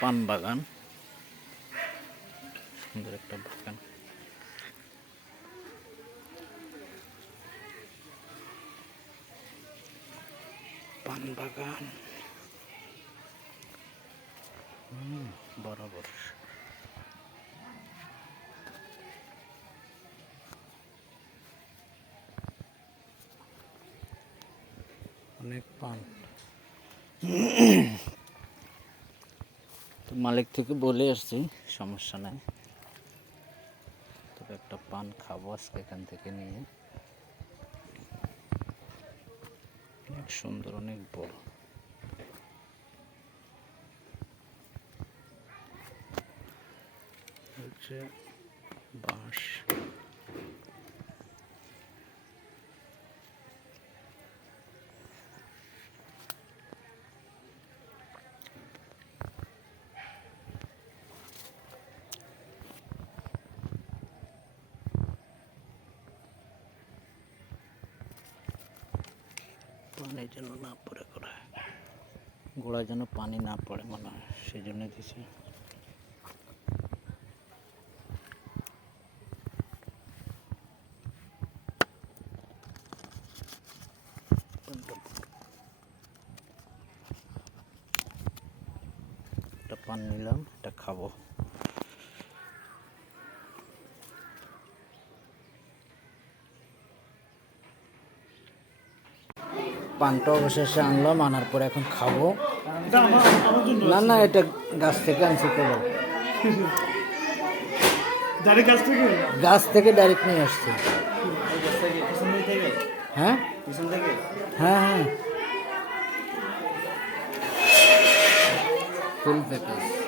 পান বাগান, সুন্দর একটা বাগান। পান বাগান বরাবর। অনেক পান। তো মালিক থেকে বলে আসছি সমস্যা নাই, তবে একটা পান খাবো আজকে এখান থেকে নিয়ে। অনেক সুন্দর, অনেক বড়। হচ্ছে বাঁশ। পানি যেন না পড়ে করে, গোড়ায় যেন পানি না পড়ে মনে হয়, সেই জন্য দিছে। একটা পান নিলাম, এটা খাবো। পানটা অবশেষে আনলাম, আনার পরে এখন খাবো। না না, এটা গাছ থেকে আনছি তো, গাছ থেকে ডাইরেক্ট নিয়ে আসছি। হ্যাঁ হ্যাঁ হ্যাঁ, ফুল প্যাকেজ।